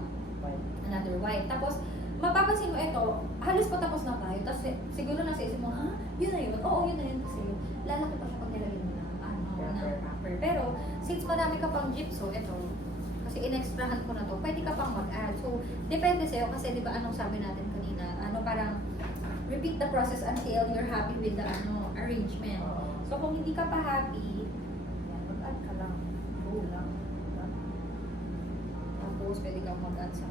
another white. Tapos, mapapansin mo ito, halos patapos na tayo. Tapos, siguro nasa isip mo, ha? Yun na yun. Oo, yun na yun. Kasi, lalaki pa siya pag nilagay mo ng wrapper. Pero, since marami ka pang gypsum, ito, kasi in-extrahan ko na to, pwede ka pang mag-add. So, depende sa'yo kasi di ba anong sabi natin kanina, parang repeat the process until you're happy with the arrangement. So, kung hindi ka pa happy, yan, mag-add ka lang. Go lang. Diba? Tapos, pwede kang mag-add sa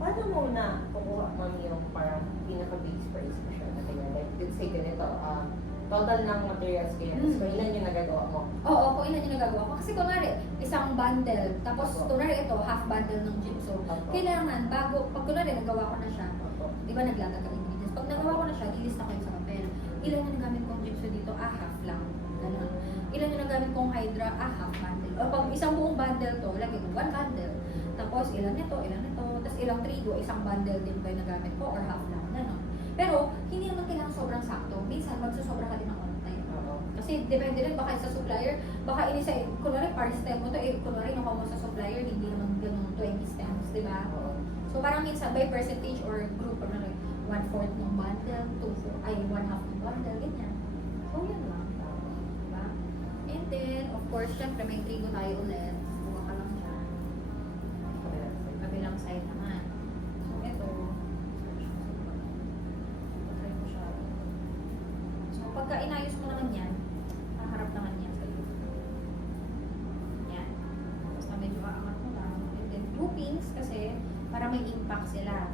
Paano mo na kukuha mami yung parang pinaka-base price mo siya na kaya? Like, let's say ganito, total ng materials kaya, so ilan yung nagagawa mo? Oo, kung ilan yung nagagawa ko. Kasi kunwari, isang bundle, tapos kunwari ito, half bundle ng gypsum. Kailangan, pag kunwari nagawa ko na siya, di ba naglatag ang ingredients? Pag nagawa ko na siya, lilista ko yung sa papel. Ilan yung nagamit kong gypsum dito? Half lang. Ganun. Ilan yung nagamit kong hydra? Half bundle. O pag isang buong bundle to, lagi mo, 1 bundle. Tapos ilan nito. Tapos ilang trigo, isang bundle din ba yung nagamit ko or half lang. Ganun. Pero, hindi naman kailangan sobrang sakto. Minsan, magsusobra ka din ng konti. Kasi depende rin, baka sa supplier, baka ini sa, kunwari par stem mo to, kunwari nakuha mo sa supplier, hindi naman ganun 20 stems, di ba? So parang minsan by percentage or group, or 1/4 ng bundle, 1/2 ng bundle, ganyan. So yun lang. Diba? And then, of course, syempre may trigo tayo ulit. Buka ka lang dyan. Kabilang side naman. So ito, try mo siya. So pagka inayos mo naman yan, haharap naman yan sa iyo. Yan. Basta medyo aangat mo lang. And then groupings kasi para may impact sila.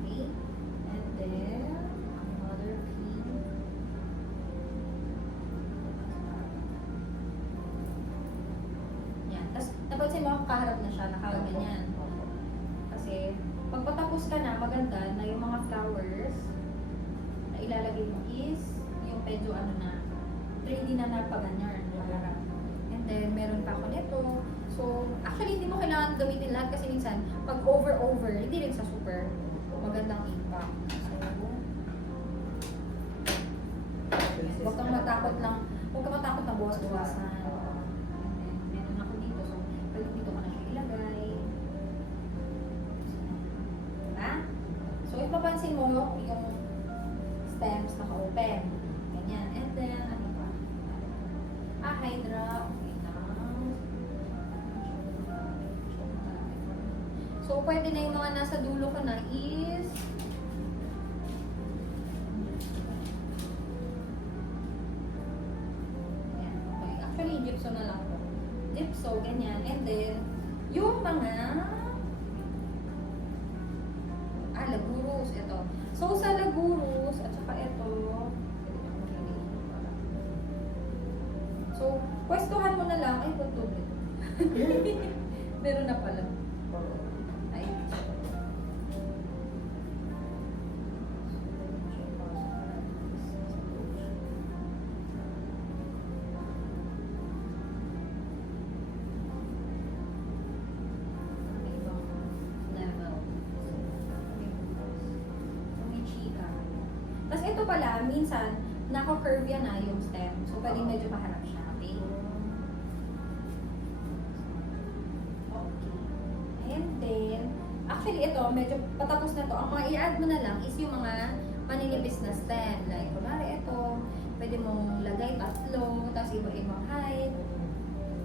Okay? And then, another pin. Yan. Tapos, napansin mo, kaharap na siya, nakaganyan. Kasi, pag patapos ka na, maganda na yung mga flowers na ilalagay mo is yung medyo ano na, 3D na napaganyan. Nakaharap. And then, meron pa ako nito. So, actually, hindi mo kailangan gamitin lahat kasi minsan, pag over, hindi rin sa super magandang impact. So, huwag kang matakot na buwas-buwasan. And then, meron ako dito. So, pwede dito ka na siya ilagay. Diba? So, ipapansin mo yung stems naka-open. Ganyan. And then, ano pa? Hydra. Okay lang. So, pwede na yung mga nasa dulo ko na is ayan, okay. Actually, gypso na lang po. Gypso, ganyan. And then, yung mga lagurus, ito. So, sa lagurus, at saka ito, so, pwestuhan mo na lang. Ay, ba't tubig? Meron na pala. Ay. Ibang level. Umichika. Tapos ito pala, minsan, naka-curve yan na yung stem. So, pwedeng medyo maharap siya. Okay? And then, actually ito, medyo patapos na to. Ang mga i-add mo na lang is yung mga maninipis na stem. Like, kunwari ito, pwede mong lagay 3, tapos iba-ibang height.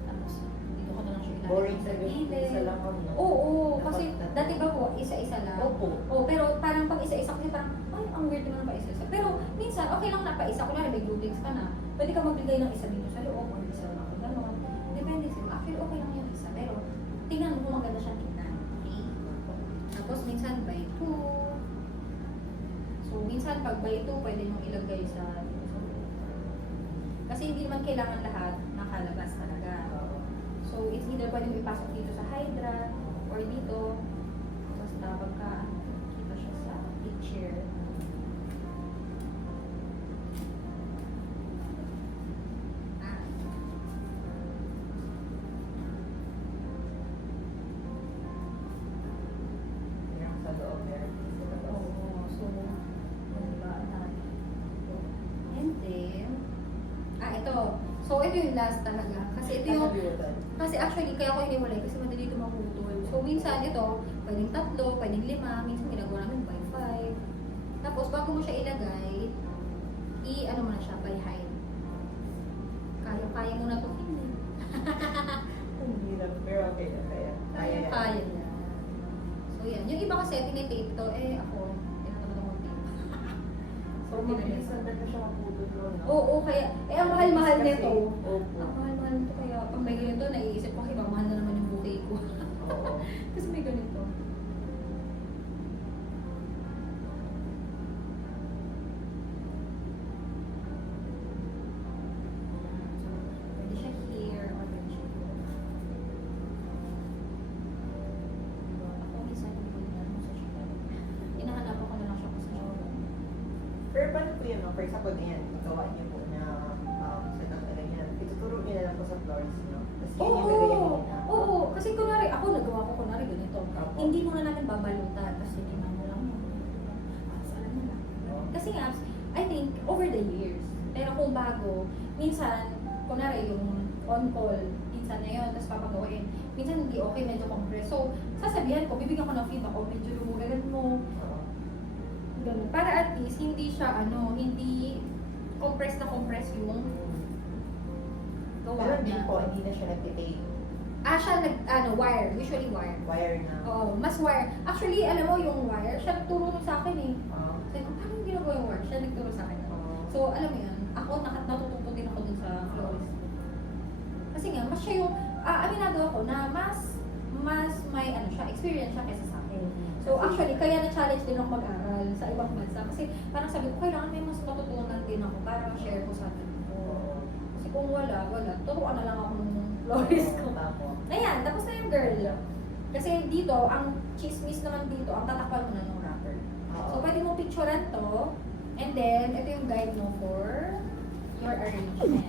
Tapos, dito ko na lang siya ilagay Boring sa sa gilid. isa lang ako, no? Oo, kasi dati ba po, isa-isa lang. Opo. Oo, pero parang pag isa-isa kasi parang, ay, ang weird naman pa isa-isa. Pero minsan, okay lang na pa isa. Kunwari may groupings ka na, pwede ka magbigay ng isa dito sa loob, or isa lang ako gano'n. Depende sa'yo. Actually, okay lang yung isa. Pero, tingnan mo kung maganda siya tingnan. Okay? Tapos, minsan by 2. So, minsan pag by 2, pwede nyo ilagay sa dito sa loob. Kasi hindi naman kailangan lahat nakalabas talaga. So, it's either pwede mo ipasok dito sa hydra, or dito. Basta pagka, kita siya sa picture. Ah. Yung sa loob, meron din sa labas. Oo, so, diba, ang dami. And then, ito. So, ito yung last talaga. Kasi ito yung, Nakalimutan. kasi actually, kaya ko iniwalay kasi madali ito maputol. So, minsan ito, pwedeng 3, pwedeng 5, minsan ginagawa namin by 5. Tapos, bago mo siya ilagay, ano mo na siya, by height. Kaya mo na ito. Ang hirap, pero okay na kaya. Kaya niya. So, yan. Yung iba kasi, tinitape to, ako, tinatamad ako tape. So, mabilisan na siya maputol doon, no? Oo, kaya, ang mahal-mahal Kasi- nito. Opo. Ang mahal-mahal nito, kaya pag may ganito, naiisip ko, mahal na naman yung bouquet ko. Oo. Kasi may ganito. Pwede siya here, or pwede siya here. Ako minsan, hindi ko na sa shop. Hinahanapan ko na lang siya sa shop. Pero paano po yun, no? For example, ganyan, gawa niyo po na sa nang ganyan. Ituturo niyo na lang po sa floors, no? Tapos yun yung gagawin niyo na. Oo, kasi kunwari, ako nagawa ko kunwari ganito. Opo. Hindi mo na namin babalutan, kasi tingnan mo lang yun. Saan na lang. Kasi nga, I think, over the years, pero kung bago, minsan, kunwari yung on-call, minsan na yun, tapos papagawin. Minsan hindi okay, medyo compress. So, sasabihan ko, bibigyan ko ng feedback, medyo lumugalan mo. Ganun. Para at least, hindi siya, hindi compress yung gawa Pero hindi niya. po, hindi na siya nagtitake. Siya wire. Usually wire. Wire na. Oo, mas wire. Actually, alam mo yung wire, siya nagturo nun sa akin eh. Ah. Sabi ko, paano yung ginagawa yung wire? Siya nagturo sa akin. So, alam mo yan, ako natututo din ako dun sa florist. Kasi nga, mas siya yung, aminado ako na mas may siya, experience siya kaysa sa akin. So, actually, kaya na-challenge din ako mag-aral sa ibang bansa. Kasi parang sabi ko, kailangan may mas matutunan din ako para ma-share ko sa atin. Kasi kung wala, turuan na lang ako ng florist ko. Ayan, tapos na yung girl. Kasi dito, ang chismis naman dito, ang tatakpan mo na ng wrapper. So, pwede mo picturean to, and then, ito yung guide mo for your arrangement.